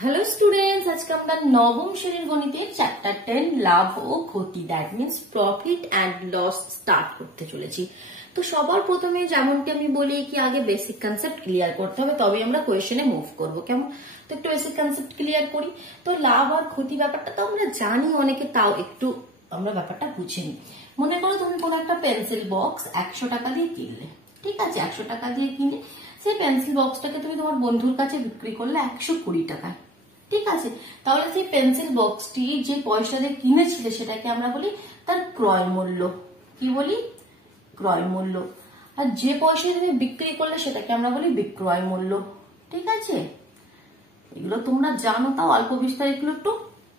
Hello students, আজকে আমরা নবম শ্রেণীর গণিতের চ্যাপ্টার 10 লাভ ও ক্ষতি, that means profit and loss start করতে চলেছি। তো সবার প্রথমে যেমনটি আমি বলি কি আগে বেসিক কনসেপ্ট ক্লিয়ার করতে হবে, তবে আমরা কোয়েশ্চেনে মুভ করবো। কেমন? তো একটু বেসিক কনসেপ্ট ক্লিয়ার করি। তো লাভ আর ক্ষতি ব্যাপারটা তো আমরা জানি অনেকে, তাও একটু আমরা ব্যাপারটা বুঝে নিই। মনে করো তুমি কোনো একটা পেন্সিল বক্স 100 টাকা দিয়ে কিনলে, ঠিক আছে? 100 টাকা দিয়ে কিনে সেই পেন্সিল বক্সটাকে তুমি তোমার বন্ধুর কাছে বিক্রি করলে 120 টাকায়, ঠিক আছে? তাহলে সেই পেন্সিল বক্সটি যে পয়সা দিয়ে কিনেছিলে সেটাকে আমরা বলি তার ক্রয় মূল্য। কি বলি? ক্রয় মূল্য। আর যে পয়সা তুমি বিক্রি করলে সেটাকে আমরা বলি বিক্রয় মূল্য, ঠিক আছে? এগুলো তোমরা জানো, তাও অল্প বিস্তার এগুলো একটু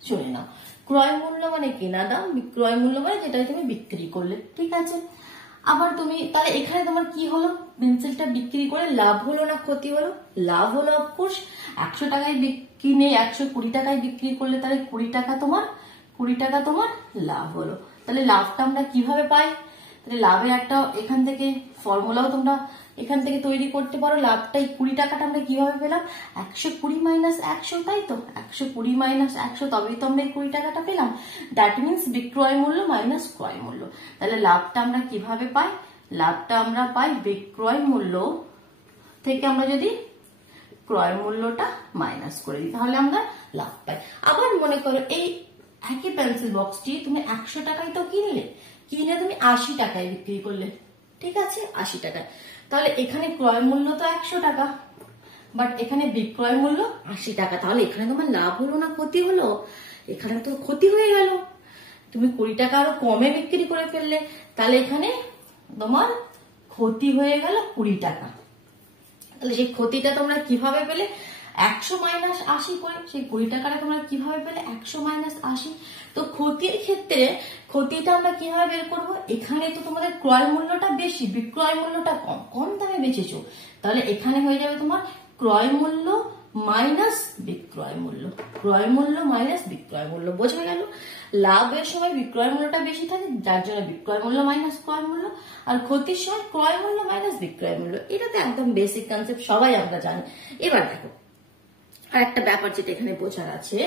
শুনে নাও। ক্রয় মূল্য মানে কেনা দাম, বিক্রয় মূল্য মানে যেটা তুমি বিক্রি করলে, ঠিক আছে? আবার তুমি তাহলে এখানে তোমার কি হলো? পেন্সিলটা বিক্রি করে লাভ হলো না ক্ষতি হলো? লাভ হলো অফকোর্স। 100 টাকায় কিনে 120 টাকায় বিক্রি করলে তাহলে 20 টাকা তোমার লাভ হলো। তাহলে লাভটা আমরা কিভাবে পাই? তাহলে লাভের একটা এখান থেকে ফর্মুলাও তোমরা এখান থেকে তৈরি করতে পারো। লাভটা 20 টাকাটা আমরা কিভাবে পেলাম? 120 মাইনাস 100, তাই তো? 120 মাইনাস 100, তবেই তো আমরা 20 টাকাটা পেলাম। দ্যাট মিনস বিক্রয় মূল্য মাইনাস ক্রয় মূল্য। তাহলে লাভটা আমরা কিভাবে পাই? লাভটা আমরা পাই বিক্রয় মূল্য থেকে আমরা যদি ক্রয় মূল্যটা মাইনাস করে দিই তাহলে আমরা লাভ পাই। আবার মনে করো এই একই পেন্সিল বক্সটি তুমি 100 টাকায় তো কিনলে, কিনে তুমি 80 টাকায় বিক্রি করলে, ঠিক আছে? 80 টাকায়। তাহলে এখানে ক্রয় মূল্য তো 100 টাকা, বাট এখানে বিক্রয় মূল্য 80 টাকা। তাহলে এখানে তোমার লাভ হলো না ক্ষতি হলো? এখানে তো ক্ষতি হয়ে গেল। তুমি 20 টাকা আরো কমে বিক্রি করে ফেললে, তাহলে এখানে তোমার ক্ষতি হয়ে গেল 20 টাকা। তাহলে সেই ক্ষতিটা তোমরা কিভাবে পেলে? 100 মাইনাস 80 করে সেই 20 টাকাটা তোমরা কিভাবে পেলে? 100 মাইনাস 80। তো ক্ষতির ক্ষেত্রে ক্ষতিটা আমরা কিভাবে বের করবো? এখানে তো তোমাদের ক্রয় মূল্যটা বেশি, বিক্রয় মূল্যটা কম, কম দামে বেচেছো। তাহলে এখানে হয়ে যাবে তোমার ক্রয় মূল্য মাইনাস বিক্রয় মূল্য, ক্রয় মূল্য মাইনাস বিক্রয় মূল্য। বোঝা গেল? লাভের সময় বিক্রয় মূল্যটা বেশি থাকে, যার জন্য বিক্রয় মূল্য মাইনাস ক্রয় মূল্য, আর ক্ষতির সময় ক্রয় মূল্য মাইনাস বিক্রয় মূল্য। এটা তো একদম বেসিক কনসেপ্ট, সবাই আমরা জানি। এবার দেখো আর একটা ব্যাপার যেটা এখানে বোঝার আছে,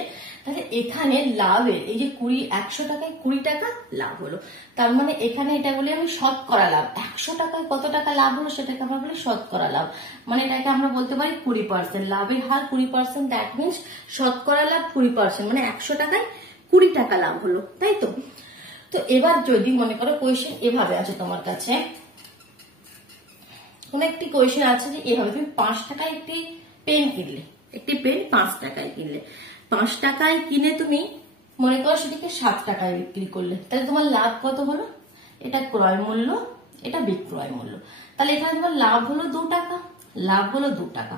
তাহলে এখানে লাভের এই যে 100 টাকায় 20 টাকা লাভ হলো, তার মানে এখানে এটা বলি আমি শতকরা লাভ। 100 টাকায় কত টাকা লাভ হলো সেটাকে আমরা বলি শতকরা লাভ। মানে এটাকে আমরা বলতে পারি 20%, লাভের হার 20%, দ্যাট মিনস শতকরা লাভ 20%, মানে 100 টাকায় 20 টাকা লাভ হলো, তাই তো? তো এবার যদি মনে করো কোয়েশ্চেন এভাবে আছে তোমার কাছে, কোন একটি কোয়েশ্চেন আছে যে এভাবে তুমি 5 টাকায় একটি পেন কিনলে, একটি পেন 5 টাকায় কিনলে, 5 টাকায় কিনে তুমি মনে করো সেটিকে 7 টাকায় বিক্রি করলে, তাহলে তোমার লাভ কত হলো? এটা ক্রয় মূল্য, এটা বিক্রয় মূল্য। তাহলে এখানে তোমার লাভ হলো 2 টাকা, লাভ হলো 2 টাকা।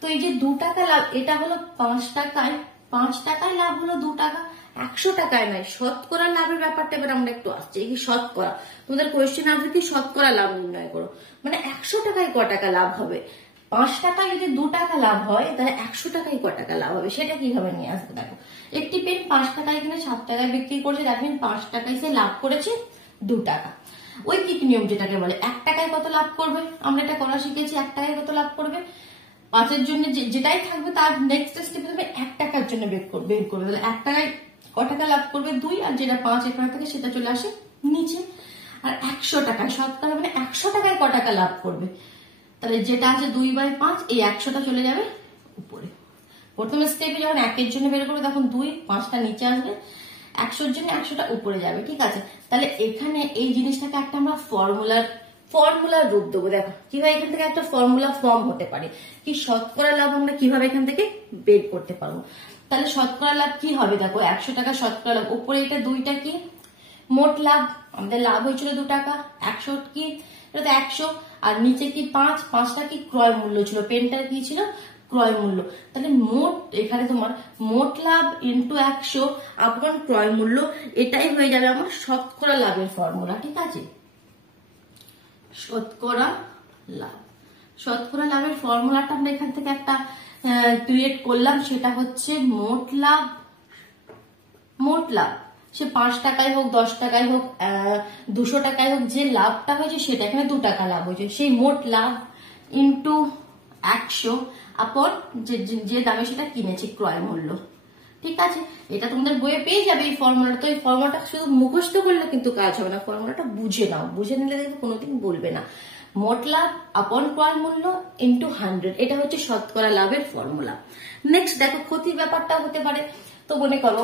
তো এই যে 2 টাকা লাভ, এটা হলো 5 টাকায়, 5 টাকায় লাভ হলো 2 টাকা, 100 টাকায় নয়। শতকরা লাভের ব্যাপারটা এবার আমরা একটু আসছি। এই শতকরা তোমাদের কোয়েশ্চেন আসবে কি শতকরা লাভ নির্ণয় করো, মানে 100 টাকায় ক টাকা লাভ হবে? 5 টাকায় যদি 2 টাকা লাভ হয় তাহলে 100 টাকায় ক টাকা লাভ হবে সেটা কিভাবে নিয়ে আসবে? দেখো, একটি পেন 5 টাকায় কিনে 7 টাকায় বিক্রি করছে, দ্যাট মিন 5 টাকায় সে লাভ করেছে 2 টাকা। ঐকিক নিয়ম যেটাকে বলে, 1 টাকায় কত লাভ করবে? আমরা এটা করা শিখেছি। 1 টাকায় কত লাভ করবে? 5-এর জন্য যেটাই থাকবে তার নেক্সট স্টেপে তুমি 1 টাকার জন্য বের করবে। তাহলে 1 টাকায় ক টাকা লাভ করবে? 2, আর যেটা 5 এখানে থাকে সেটা চলে আসে নিচে। আর 100 টাকায় শতকরা মানে 100 টাকায় ক টাকা লাভ করবে? তাহলে যেটা আছে 2/5, এই 100টা চলে যাবে উপরে। প্রথম স্টেপে যখন 1-এর জন্য বের করবে তখন 2, 5টা নিচে আসবে, 100-র জন্য 100টা উপরে যাবে, ঠিক আছে? তাহলে এখানে এই জিনিসটাকে একটা আমরা ফর্মুলার রূপ দেবো। দেখো কিভাবে এখান থেকে একটা ফর্মুলা ফর্ম হতে পারে, কি শতকরা লাভ আমরা কিভাবে এখান থেকে বের করতে পারবো। তাহলে শতকরা লাভ কি হবে? দেখো 100 টাকা শতকরা লাভ, উপরে এটা 2টা কি মোট লাভ, আমাদের লাভ হয়েছিল 2 টাকা, 100 কি এটা তো 100, আর নিচে কি 5টা কি ক্রয় মূল্য ছিল, পেনটার কি ছিল ক্রয় মূল্য। তাহলে মোট এখানে তোমার মোট লাভ ইন্টু 100 আপন ক্রয় মূল্য, এটাই হয়ে যাবে আমার শতকরা লাভের ফর্মুলা, ঠিক আছে? শতকরা লাভ, শতকরা লাভের ফর্মুলাটা আমরা এখান থেকে একটা ক্রিয়েট করলাম, সেটা হচ্ছে মোট লাভ, মোট লাভ সে 5 টাকায় হোক, 10 টাকায় হোক, 200 টাকায় হোক, যে লাভটা হয়েছে সেটা এখানে 2 টাকা লাভ হয়েছে, সেই মোট লাভ ইন্টু 100 আপন যে দামে সেটা কিনেছি ক্রয় মূল্য। ঠিক আছে, এটা তোমাদের বইয়ে পেয়ে যাবে এই ফর্মুলাটা। তো এই ফর্মুলাটা শুধু মুখস্থ করলে কিন্তু কাজ হবে না, ফর্মুলাটা বুঝে নাও, বুঝে নিলে দেখবে কোনোদিন বলবে না। মোট লাভ আপন ক্রয় মূল্য ইন্টু 100, এটা হচ্ছে শতকরা লাভের ফর্মুলা। নেক্সট দেখো ক্ষতির ব্যাপারটা হতে পারে। তো মনে করো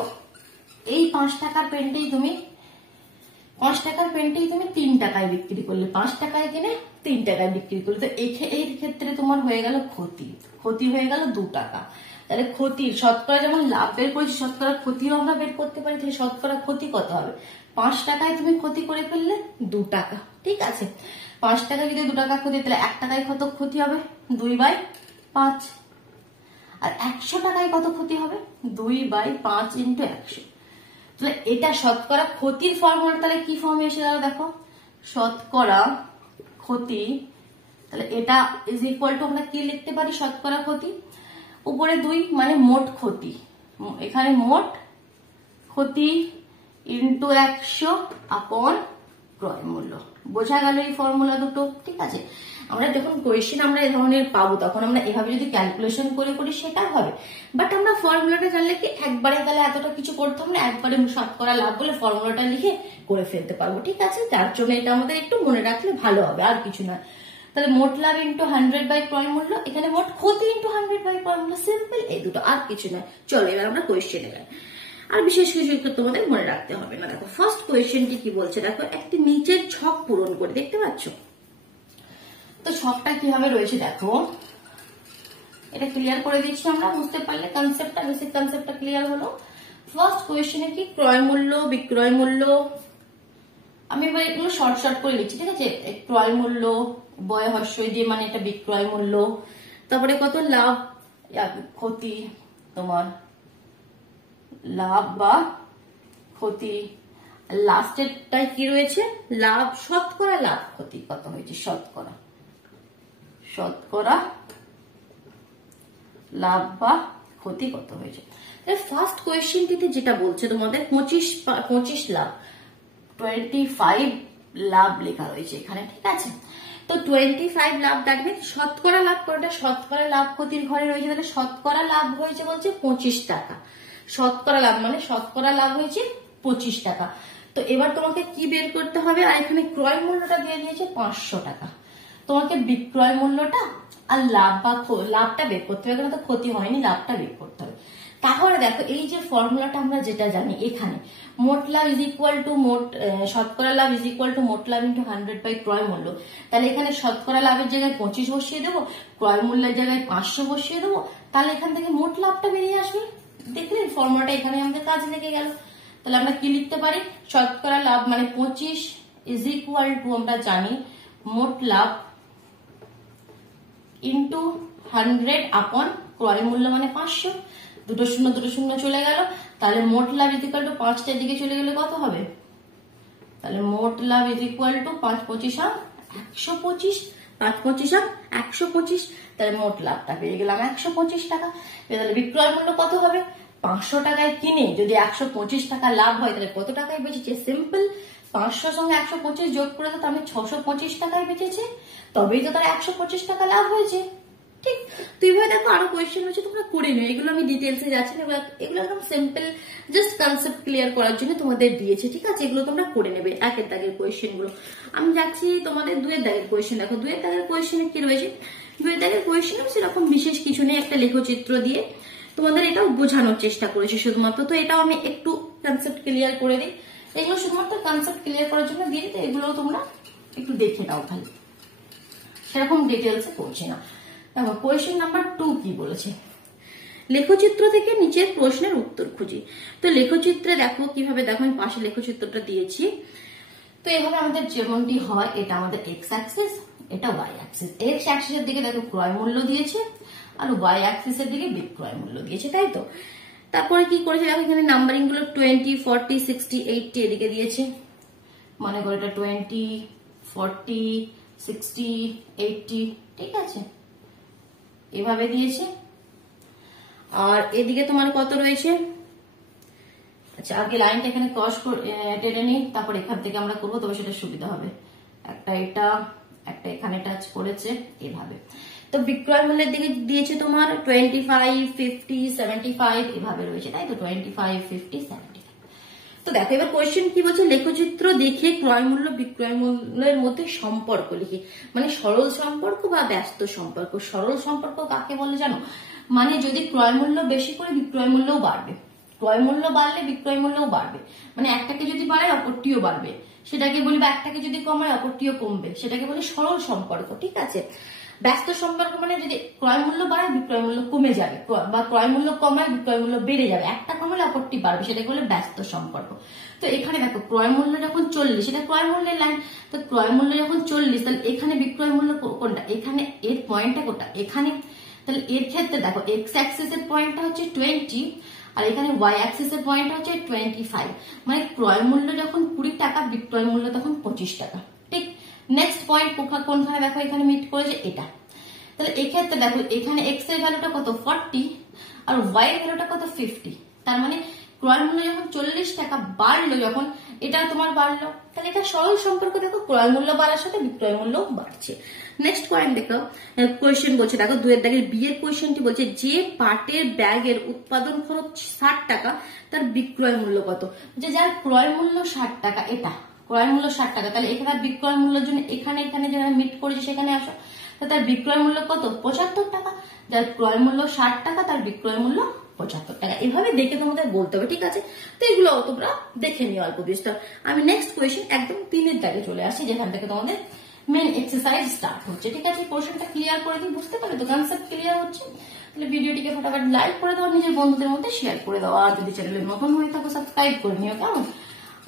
এই 5 টাকার পেনটাই তুমি 3 টাকায় বিক্রি করলে, 5 টাকায় কিনে 3 টাকায় বিক্রি করলে, তো এই ক্ষেত্রে তোমার হয়ে গেল ক্ষতি হয়ে গেল 2 টাকা। তাহলে ক্ষতির শতকরা যেমন লাভ বের করেছি, শতকরা ক্ষতিও আমরা বের করতে পারি। তাহলে শতকরা ক্ষতি কত হবে? 5 টাকায় তুমি ক্ষতি করে ফেললে 2 টাকা। ঠিক আছে, 5 টাকা যদি 2 টাকা ক্ষতি, তাহলে 1 টাকায় কত ক্ষতি হবে? 2/5। আর 100 টাকায় কত ক্ষতি হবে? 2/5 ইন্টু 100। তাহলে এটা শতকরা ক্ষতির ফর্মুলা, তাহলে কি ফর্মে এসে গেল দেখো, শতকরা ক্ষতি। তাহলে এটা ইজ ইকুয়াল টু আমরা কি লিখতে পারি? শতকরা ক্ষতি উপরে 2 মানে মোট ক্ষতি, এখানে মোট ক্ষতি ইন্টু 100 আপন ক্রয় মূল্য। বোঝা গেল এই ফর্মুলা দুটো? ঠিক আছে, আমরা যখন কোয়েশ্চেন আমরা এই ধরনের পাবো তখন আমরা এভাবে যদি ক্যালকুলেশন করে করি সেটা হবে। বাট আমরা ফর্মুলাটা জানলে কি একবারে তাহলে এতটা কিছু করতাম না, একবারে শতকরা লাভ বলে ফর্মুলাটা লিখে করে ফেলতে পারবো। ঠিক আছে, তার জন্য এটা আমাদের একটু মনে রাখলে ভালো হবে, আর কিছু না। তাহলে মোট লাভ ইন্টু 100 বাই ক্রয় মূল্য, এখানে মোট ক্ষতি ইন্টু 100 বাই ক্রয় মূল্য, সিম্পল এই দুটো, আর কিছু নয়। চলো এবার আমরা কোয়েশ্চেনে যাই, আর বিশেষ কিছু তোমাদের মনে রাখতে হবে না। দেখো ফার্স্ট কোয়েশ্চেনটি কি বলছে, দেখো একটি নিচের ছক পূরণ করে, দেখতে পাচ্ছ তো ছকটা কিভাবে রয়েছে দেখো, এটা ক্লিয়ার করে দিচ্ছি আমরা, বুঝতে পারলে কনসেপ্টটা, বেসিক কনসেপ্টটা ক্লিয়ার হলো। ফার্স্ট কোয়েশ্চেনে কি ক্রয় মূল্য, বিক্রয় মূল্য, আমি এবার এগুলো শর্ট করে লিখছি। ঠিক আছে, ক্রয় মূল্য বয় হর্ষই দিয়ে মানে এটা বিক্রয় মূল্য, তারপরে কত লাভ ক্ষতি, তোমার লাভ বা ক্ষতি, লাস্টেরটাই কি রয়েছে লাভ, শতকরা লাভ ক্ষতি কত হয়েছে, শতকরা লাভ বা ক্ষতি কত হয়েছে। ফার্স্ট কোয়েশ্চেনটিতে যেটা বলছে তোমাদের 25 লাভ, 25 লাভ লেখা রয়েছে এখানে। ঠিক আছে, তো 25 লাভ দেখবে শতকরা লাভ কোনটা, শতকরা লাভ ক্ষতির ঘরে রয়েছে। তাহলে শতকরা লাভ হয়েছে বলছে 25 টাকা, শতকরা লাভ মানে শতকরা লাভ হয়েছে 25 টাকা। তো এবার তোমাকে কি বের করতে হবে, আর এখানে ক্রয় মূল্যটা দিয়ে দিয়েছে 500 টাকা, তোমাকে বিক্রয় মূল্যটা আর লাভটা বের করতে হবে, তো ক্ষতি হয়নি, লাভটা বের করতে হবে। তাহলে দেখো এই যে ফর্মুলাটা আমরা যেটা জানি, এখানে মোট লাভ ইজ ইকুয়াল টু শতকরা লাভ ইজ ইকুয়াল টু মোট লাভ ইন্টু 100 বাই ক্রয় মূল্য। তাহলে এখানে শতকরা লাভের জায়গায় 25 বসিয়ে দেবো, ক্রয় মূল্যের জায়গায় 500 বসিয়ে দেবো, তাহলে এখান থেকে মোট লাভটা বেরিয়ে আসবে। দেখলেন ফর্মুলাটা এখানে আমাদের কাজ লেগে গেল। তাহলে আমরা কি লিখতে পারি, শতকরা লাভ মানে 25 ইজ ইকুয়াল টু আমরা জানি মোট লাভ ইন্টু 100 আপন ক্রয় মূল্য মানে 500, দুটো শূন্য চলে গেল। তাহলে মোট লাভ ইজ ইকুয়াল টু 5টার দিকে চলে গেলে কত হবে, তাহলে মোট লাভ ইজ ইকুয়াল টু 5×25 125, 5×25 125, তাহলে মোট লাভটা পেয়ে গেলাম 125 টাকা। তাহলে বিক্রয় মূল্য কত হবে, 500 টাকায় কিনে যদি 125 টাকা লাভ হয় তাহলে কত টাকায় বেঁচেছে, সিম্পল 500 সঙ্গে 125 যোগ করে তো আমি 625 টাকায় বেঁচেছে, তবেই তো তার 125 টাকা লাভ হয়েছে। ঠিক, তো এইভাবে দেখো আরো কোয়েশ্চেন হচ্ছে, তোমরা করে নিও, এগুলো আমি ডিটেলসে যাচ্ছি না, এগুলো একদম সিম্পল জাস্ট কনসেপ্ট ক্লিয়ার করার জন্য তোমাদের দিয়েছে। ঠিক আছে, এগুলো তোমরা করে নেবে, একের দাগের কোয়েশ্চেন গুলো। আমি যাচ্ছি তোমাদের 2 এর দাগের কোয়েশ্চেন। দেখো 2 এর দাগের কোয়েশ্চেনে কি রয়েছে, 2 এর দাগের কোয়েশ্চেন সেরকম বিশেষ কিছু নেই, একটা লেখচিত্র দিয়ে তোমাদের এটাও বোঝানোর চেষ্টা করেছি শুধুমাত্র। তো এটাও আমি একটু কনসেপ্ট ক্লিয়ার করে দিই, এগুলো শুধুমাত্র কনসেপ্ট ক্লিয়ার করার জন্য দিয়ে দিতে, এগুলো তোমরা একটু দেখে নাও ভালো, সেরকম ডিটেলসে করছি না। দেখো কোয়েশ্চেন নাম্বার 2 কি বলেছে, লেখচিত্র থেকে নিচের প্রশ্নের উত্তর খুঁজি। তো লেখচিত্রে দেখো কিভাবে, দেখো আমি পাশে লেখচিত্রটা দিয়েছি। তো এভাবে আমাদের যেমনটি হয়, এটা আমাদের এক্স অ্যাক্সিস, এটা ওয়াই অ্যাক্সিস। এক্স অ্যাক্সিসের দিকে দেখো ক্রয় মূল্য দিয়েছে, আর ওয়াই অ্যাক্সিসের দিকে বিক্রয় মূল্য দিয়েছে, তাই তো। তারপরে কি করেছে দেখো, এখানে নাম্বারিং গুলো 20, 40, 60, 80 এদিকে দিয়েছে, মনে করো এটা 20, 40, 60, 80, ঠিক আছে, এভাবে দিয়েছে। আর এদিকে তোমার কত রয়েছে, আচ্ছা আগে লাইনটা এখানে ক্রস টেনে নিই, তারপর এখান থেকে আমরা করবো, তবে সেটা সুবিধা হবে। একটা এটা, একটা এখানে টাচ করেছে এভাবে। তো তো বিক্রয় মূল্যের দিকে দিয়েছে তোমার 25, 50, 75 এভাবে রয়েছে, তাই তো 25, 50, 75। তো দেখো এবার কোয়েশ্চেন কি বলছে, লেখচিত্র দেখে ক্রয় মূল্য বিক্রয় মূল্যের মধ্যে সম্পর্ক লিখি। মানে সরল সম্পর্ক বা ব্যস্ত সম্পর্ক। সরল সম্পর্ক কাকে বলে জানো? মানে যদি ক্রয় মূল্য বেশি করে বিক্রয় মূল্যও বাড়বে, ক্রয় মূল্য বাড়লে বিক্রয় মূল্যও বাড়বে, মানে একটাকে যদি বাড়ায় অপরটিও বাড়বে, সেটাকে বলি, বা একটাকে যদি কমায় অপরটিও কমবে, সেটাকে বলি সরল সম্পর্ক। ঠিক আছে। ব্যস্ত সম্পর্ক মানে যদি ক্রয় মূল্য বাড়ায় বিক্রয় মূল্য কমে যাবে, বা ক্রয় মূল্য কমায় বিক্রয় মূল্য বেড়ে যাবে, একটা কমালে অপরটি বাড়বে, সেটাকে বলে ব্যস্ত সম্পর্ক। তো এখানে দেখো ক্রয় মূল্য যখন 40, এটা ক্রয় মূল্যের লাইন, তো ক্রয় মূল্য যখন 40, তাহলে এখানে বিক্রয় মূল্য কোনটা? এখানে এর পয়েন্টটা কোনটা? এখানে। তাহলে এর ক্ষেত্রে দেখো এক্স অ্যাক্সিস এর পয়েন্টটা হচ্ছে 20 আর এখানে ওয়াই অ্যাক্সিস এর পয়েন্টটা হচ্ছে 25। মানে ক্রয় মূল্য যখন 20 টাকা, বিক্রয় মূল্য তখন 25 টাকা। ঠিক। নেক্সট পয়েন্ট কোনখানে দেখো এখানে মিট করেছে এটা। তাহলে এক্ষেত্রে দেখো এখানে এক্স এর ভ্যালুটা কত? 40 আর ওয়াই এর ভ্যালুটা কত? 50। তার মানে ক্রয় মূল্য যখন 40 টাকা বাড়লো, যখন এটা তোমার বাড়লো, তাহলে এটা সরল সম্পর্ক। দেখো ক্রয় মূল্য বাড়ার সাথে বিক্রয় মূল্য বাড়ছে। নেক্সট পয়েন্ট দেখো, কোয়েশ্চেন বলছে, দেখো 2 এর দাগের বি এর কোয়েশ্চেনটি বলছে যে পাটের ব্যাগের উৎপাদন খরচ 60 টাকা, তার বিক্রয় মূল্য কত? যে যার ক্রয় মূল্য 60 টাকা, এটা ক্রয় মূল্য 60 টাকা, তাহলে এখানে বিক্রয় মূল্যের জন্য এখানে যেখানে মিট করেছে সেখানে আসো, তার বিক্রয় মূল্য কত? 75 টাকা। যার ক্রয় মূল্য 60 টাকা, তার বিক্রয় মূল্য 75 টাকা। এভাবে দেখে তোমাদের বলতে হবে। ঠিক আছে। তো এগুলো তোমরা দেখে নিও অল্প বিস্তর। আমি নেক্সট কোয়েশ্চেন একদম 3 এর দাগে চলে আসি, যেখান থেকে তোমাদের মেন এক্সারসাইজ স্টার্ট হচ্ছে। ঠিক আছে। কোয়েশ্চেনটা ক্লিয়ার করে দিই, বুঝতে পারলে তো? কনসেপ্ট ক্লিয়ার হচ্ছে? তাহলে ভিডিওটিকে ফটাফট লাইক করে দাও, নিজের বন্ধুদের মধ্যে শেয়ার করে দাও, আর যদি চ্যানেলে নতুন হয়ে থাকো সাবস্ক্রাইব করে নিও, কেমন?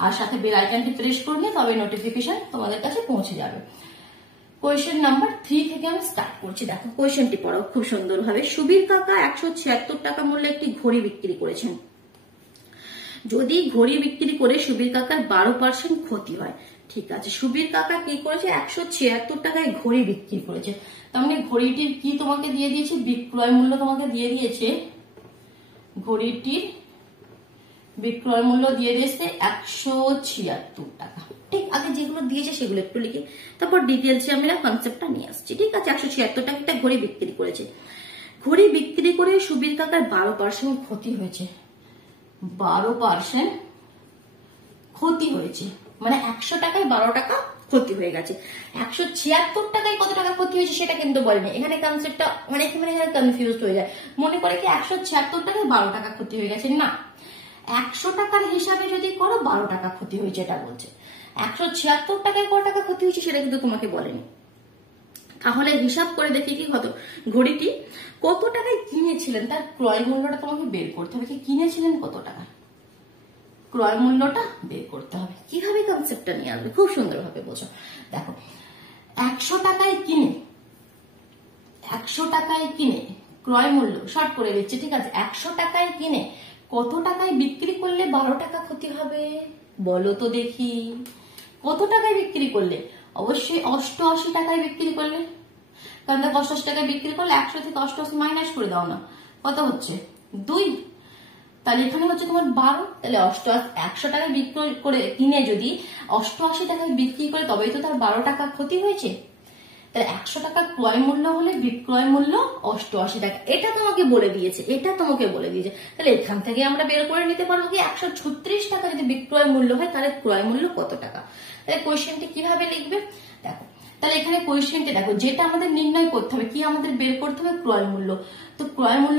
আর সাথে বেল আইকনটি প্রেস করে নিও, তবে নোটিফিকেশন তোমাদের কাছে পৌঁছে যাবে। কোয়েশ্চেন নাম্বার 3 থেকে আমি স্টার্ট করছি। দেখো কোয়েশ্চেনটি পড়ো খুব সুন্দর ভাবে। সুবীর কাকা 176 টাকা মূল্যে একটি ঘড়ি বিক্রি করেছেন। যদি ঘড়ি বিক্রি করে সুবীর কাকার 12% ক্ষতি হয়। ঠিক আছে। সুবীর কাকা কি করেছে? 176 টাকায় ঘড়ি বিক্রি করেছে। তার মানে ঘড়িটির কি তোমাকে দিয়ে দিয়েছে? বিক্রয় মূল্য তোমাকে দিয়ে দিয়েছে, ঘড়িটির বিক্রয় মূল্য দিয়ে দিয়েছে 176 টাকা। ঠিক। আগে যেগুলো দিয়েছে সেগুলো একটু লিখে তারপর ডিটেলসে আমরা কনসেপ্টটা নিয়ে আসছি। ঠিক আছে। 176 টাকা একটা ঘড়ি বিক্রি করেছে। ঘড়ি বিক্রি করে সুবীর কাকার 12% ক্ষতি হয়েছে। 12% ক্ষতি হয়েছে, মানে 100 টাকায় 12 টাকা ক্ষতি হয়ে গেছে। 176 টাকায় কত টাকা ক্ষতি হয়েছে সেটা কিন্তু বলেনি। এখানে কনসেপ্টটা অনেকে কনফিউজ হয়ে যায়, মনে করে কি 176 টাকায় 12 টাকা ক্ষতি হয়ে গেছে। না, 100 টাকার হিসাবে যদি করো 12 টাকা ক্ষতি হয়েছে এটা বলছে। 176 টাকায় কত টাকা ক্ষতি হয়েছে সেটা কিন্তু তোমাকে বলেনি। তাহলে হিসাব করে দেখি কি কত ঘড়িটি কত টাকায় কিনেছিলেন, তার ক্রয় মূল্যটা তোমাকে বের করতে হবে। কিনেছিলেন কত টাকা, ক্রয় মূল্যটা বের করতে হবে। কিভাবে কনসেপ্টটা নিয়ে আসবে? খুব সুন্দরভাবে বোঝো। দেখো 100 টাকায় কিনে, 100 টাকায় কিনে ক্রয় মূল্য শর্ট করে দিচ্ছে। ঠিক আছে। 100 টাকায় কিনে কত টাকায় বিক্রি করলে 12 টাকা ক্ষতি হবে বলো তো দেখি। কত টাকায় বিক্রি করলে? অবশ্যই 88 টাকায় বিক্রি করলে, কারণ 88 টাকায় বিক্রি করলে 100 থেকে 88 মাইনাস করে দাও না, কত হচ্ছে? 2। তাহলে এখানে হচ্ছে তোমার 12। তাহলে 100 টাকায় বিক্রি করে কিনে যদি 88 টাকায় বিক্রি করে তবেই তো তার 12 টাকা ক্ষতি হয়েছে। তাহলে 100 টাকা ক্রয় মূল্য হলে বিক্রয় মূল্য 88 টাকা। এটা তোমাকে বলে দিয়েছে, এটা তোমাকে বলে দিয়েছে। তাহলে এখান থেকে আমরা বের করে নিতে পারবো কি 136 টাকা যদি বিক্রয় মূল্য হয় তাহলে ক্রয় মূল্য কত টাকা। তাহলে কোয়েশ্চেনটি কিভাবে লিখবে দেখো। তাহলে এখানে কোয়েশ্চেনটি দেখো, যেটা আমাদের নির্ণয় করতে হবে, কি আমাদের বের করতে হবে? ক্রয় মূল্য। তো ক্রয় মূল্য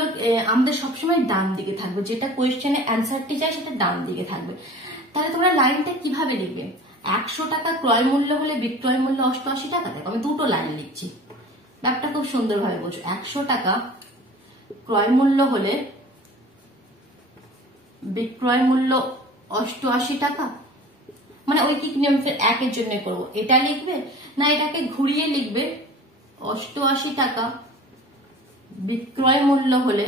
আমাদের সবসময় ডান দিকে থাকবে, যেটা কোয়েশ্চেনে অ্যান্সারটি চাই সেটা ডান দিকে থাকবে। তাহলে তোমরা লাইনটা কিভাবে লিখবে? 100 টাকা ক্রয় মূল্য হলে বিক্রয় মূল্য 88 টাকা। দেখো আমি দুটো লাইন লিখছি, ব্যাপারটা খুব সুন্দরভাবে বোঝো। 100 টাকা ক্রয় মূল্য হলে বিক্রয় মূল্য 88 টাকা, মানে ওই কি নিয়ম একের জন্য করবো, এটা লিখবে না এটাকে ঘুরিয়ে লিখবে? 88 টাকা বিক্রয় মূল্য হলে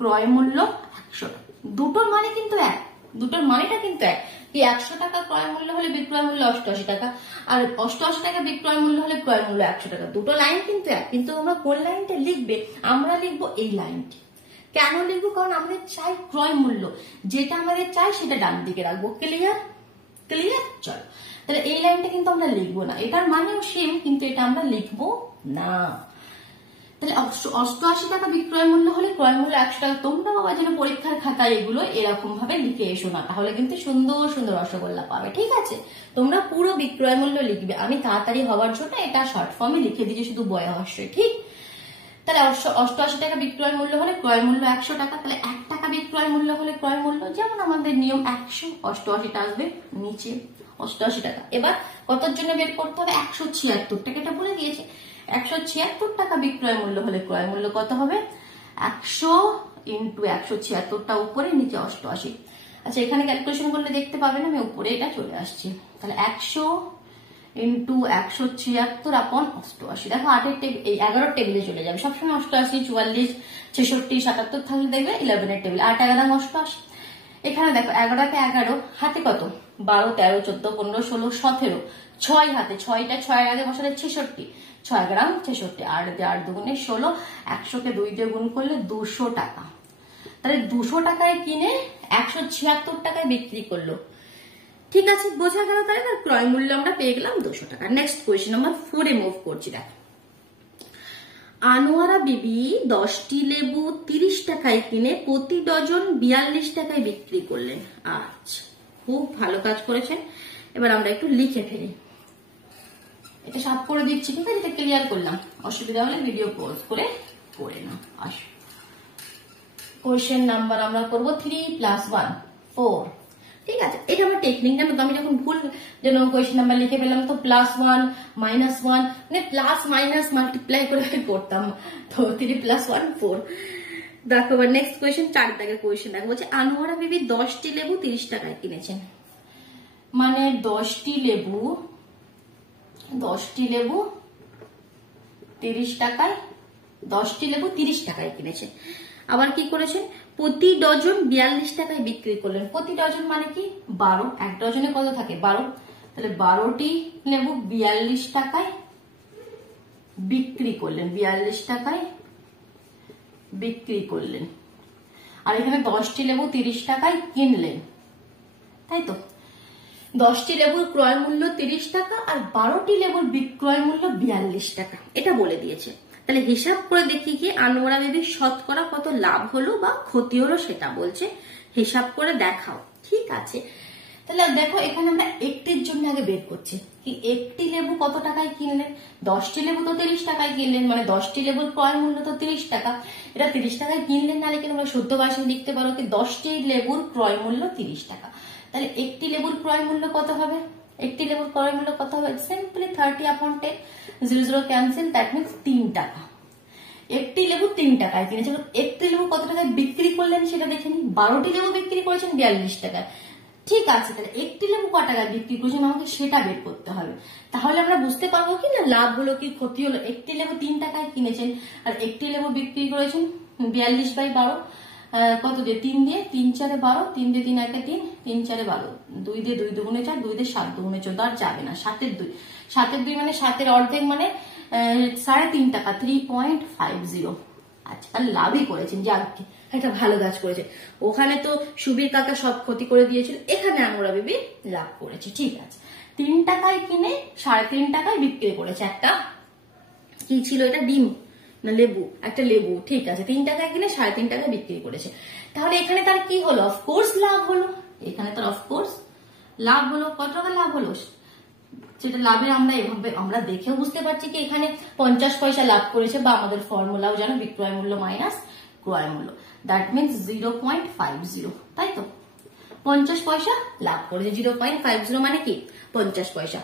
ক্রয় মূল্য 100 টাকা। দুটোর মানে কিন্তু এক, দুটোর মানেটা কিন্তু এক। কি 100 টাকা ক্রয় মূল্য হলে বিক্রয় মূল্য 88 টাকা, আর 88 টাকা বিক্রয় মূল্য হলে ক্রয় মূল্য 100 টাকা। দুটো লাইন কিন্তু এক, কিন্তু তোমরা কোন লাইনটা লিখবে? আমরা লিখবো এই লাইনটি। কেন লিখবো? কারণ আমাদের চাই ক্রয় মূল্য, যেটা আমাদের চাই সেটা ডান দিকে রাখবো। ক্লিয়ার? ক্লিয়ার। চলো তাহলে এই লাইনটা কিন্তু আমরা লিখবো না, এটার মানেও সেম, কিন্তু এটা আমরা লিখবো না। তাহলে 88 টাকা বিক্রয় মূল্য হলে ক্রয় মূল্য 100 টাকা। তোমরা বাবা যেন পরীক্ষার খাতায় এগুলো এরকম ভাবে লিখে এসো না, তাহলে কিন্তু সুন্দর সুন্দর রসগোল্লা পাবে। ঠিক আছে, তোমরা পুরো বিক্রয় মূল্য লিখবে, আমি তাড়াতাড়ি হওয়ার জন্য এটা শর্ট ফর্মে লিখে দিয়েছি শুধু বয়সই। ঠিক, তাহলে 88 টাকা বিক্রয় মূল্য হলে ক্রয় মূল্য 100 টাকা। তাহলে 1 টাকা বিক্রয় মূল্য হলে ক্রয় মূল্য যেমন আমাদের নিয়ম 188টা আসবে নিচে 88 টাকা। এবার কতর জন্য বের করতে হবে? 176 টাকা, এটা বলে দিয়েছে। 176 টাকা বিক্রয় মূল্য হলে ক্রয় মূল্য কত হবে? 100 ইন্টু 176টা উপরে নিচে 88। আচ্ছা, এখানে ক্যালকুলেশন করলে দেখতে পাবেন আমি উপরে এটা চলে আসছে। তাহলে 100 ইন্টু 176 আপন 88। দেখো 8 টেবিল, এই 11 টেবিলে চলে যাবে সবসময়। 88, 44, 66, 77 থাকলে দেখবে 11 টেবিল। 8 11 88। এখানে দেখো 11কে 11 হাতে কত? 12, 13, 14, 15, 16, 17। 6 হাতে, 6টা 6 আগে বসালে 66, 6 গ্রাম 66। 8 দিয়ে 8 দুগুণে 16। 100কে 2 দিয়ে গুণ করলে 200 টাকা। তাহলে 200 টাকায় কিনে 176 টাকায় বিক্রি করলো। ঠিক আছে, বোঝা গেল। তাহলে ক্রয় মূল্য আমরা পেয়ে গেলাম 200 টাকা। নেক্সট কোয়েশ্চেন নাম্বার 4 এ মুভ করছি। দেখো, আনোয়ারা বিবি 10টি লেবু 30 টাকায় কিনে প্রতি ডজন 42 টাকায় বিক্রি করলেন। আচ্ছা, খুব ভালো কাজ করেছেন। এবার আমরা একটু লিখে ফেলি, এটা সাফ করে দিচ্ছি। ঠিক আছে, এটা ক্লিয়ার করলাম। অসুবিধা হলে ভিডিও পজ করে পড়ে নাও। আসো, কোয়েশ্চেন নাম্বার আমরা করবো 3 + 1 4। ঠিক আছে, এটা আমার টেকনিক না। তো আমি যখন ভুল যেন কোয়েশ্চেন নাম্বার লিখে ফেললাম তো +1 -1 মানে প্লাস মাইনাস মাল্টিপ্লাই করে করতাম। তো 3 + 1 4। দেখো এবার নেক্সট কোয়েশ্চেন, 4 দাগের কোয়েশ্চেন দেখো। বলছে আনোয়ারা বিবি 10টি লেবু 30 টাকায় কিনেছেন। মানে 10টি লেবু 30 টাকায়, 10টি লেবু 30 টাকায় কিনেছে। আবার কি করেছেন? প্রতি ডজন 42 টাকায় বিক্রি করলেন। প্রতি ডজন মানে কি? 12। এক ডজনে কত থাকে? 12। তাহলে 12টি লেবু 42 টাকায় বিক্রি করলেন। 42 টাকায় বিক্রি করলেন। আর এখানে 10টি লেবু 30 টাকায় কিনলেন, তাই তো? 10টি লেবুর ক্রয় মূল্য 30 টাকা আর 12টি লেবুর বিক্রয় মূল্য 42 টাকা, এটা বলে দিয়েছে। তাহলে হিসাব করে দেখি কি আনোয়ারা বিবির শতকরা কত লাভ হলো বা ক্ষতি হলো সেটা বলছে। হিসাব করে দেখাও। ঠিক আছে, তাহলে দেখো এখানে আমরা একটির জন্য আগে বের করছি কি একটি লেবু কত টাকায় কিনলেন। 10টি লেবু তো 30 টাকায় কিনলেন, মানে 10টি লেবুর ক্রয় মূল্য তো 30 টাকা। এটা 30 টাকায় কিনলেন, নাহলে কিন্তু আমরা শুদ্ধ ভাষায় লিখতে পারো কি 10টি লেবুর ক্রয় মূল্য 30 টাকা। তাহলে একটি লেবুর ক্রয় মূল্য কত হবে? একটি লেবুর ক্রয় মূল্য কত হবে? সিম্পলি 30/10, 0 0 ক্যান্সেল, দ্যাট মিনস 3 টাকা। একটি লেবু 3 টাকায় কিনেছে। একটি লেবু কত টাকায় বিক্রি করলেন সেটা দেখে নি। 12টি লেবু বিক্রি করেছেন 42 টাকায়। ঠিক আছে, তাহলে একটি লেবু ক টাকায় বিক্রি করেছেন আমাকে সেটা বের করতে হবে। তাহলে আমরা বুঝতে পারবো কি না লাভ হলো কি ক্ষতি হলো। একটি লেবু 3 টাকায় কিনেছেন আর একটি লেবু বিক্রি করেছেন 42/12। কত দিয়ে? 3 দিয়ে 3 4 12, 3 দিয়ে 3 1 3, 3 4 12, 2 দিয়ে 2 দুগুণে 4, 2 দিয়ে 7 দুগুণে 14। আর যাবে না, 7 এর 2, 7 এর 2 মানে 7 এর অর্ধেক মানে 3.5 টাকা, 3.50। আচ্ছা, তাহলে লাভই করেছেন, যাক একটা ভালো কাজ করেছে। ওখানে তো সুবীর কাকা সব ক্ষতি করে দিয়েছিল, এখানে আনোয়ারা বিবি লাভ করেছে। ঠিক আছে, 3 টাকায় কিনে 3.5 টাকায় বিক্রি করেছে। একটা কি ছিল এটা? ডিম না লেবু? একটা লেবু। ঠিক আছে, 3 টাকায় কিনে 3.5 টাকায় বিক্রি করেছে। তাহলে এখানে তার কি হলো? অফকোর্স লাভ হলো। এখানে তার অফকোর্স লাভ হলো। কত টাকা লাভ হলো সেটা লাভে আমরা এভাবে আমরা দেখেও বুঝতে পারছি কি এখানে 50 পয়সা লাভ করেছে, বা আমাদের ফর্মুলাও জানো বিক্রয় মূল্য মাইনাস ক্রয় মূল্য, দ্যাট মিনস 0.50, তাই তো? 50 পয়সা লাভ করেছে। 0.50 মানে কি? 50 পয়সা।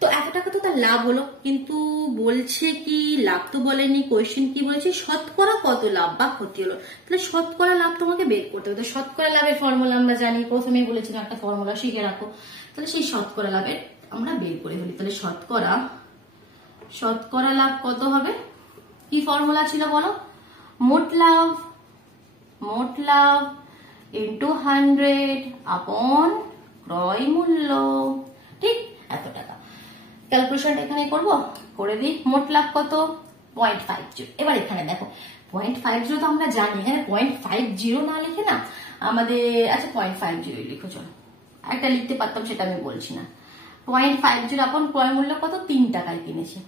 তো এত টাকা তো তার লাভ হলো, কিন্তু বলছে কি লাভ তো বলেনি। কোয়েশ্চেন কি বলেছে? শতকরা কত লাভ বা ক্ষতি হলো। তাহলে শতকরা লাভ তোমাকে বের করতে হবে। শতকরা লাভের ফর্মুলা আমরা জানি, প্রথমে বলেছিলাম একটা ফর্মুলা শিখে রাখো। তাহলে সেই শতকরা লাভের আমরা বের করে ফেলি। তাহলে শতকরা লাভ কত হবে? কি ফর্মুলা ছিল বলো? মোট লাভ ইন্টু 100 আপন ক্রয় মূল্য। ঠিক, এত টাকা। ক্যালকুলেশনটা এখানে করে দিই। মোট লাভ কত? 0.50। এবার এখানে দেখো 0.50 তো আমরা জানি, এখানে 0.50 না লিখে না আমাদের, আচ্ছা 0.50 লিখো, চলো একটা লিখতে পারতাম, সেটা আমি বলছি না। 0.50 আপন ক্রয় মূল্য কত? 3 টাকায় কিনেছে।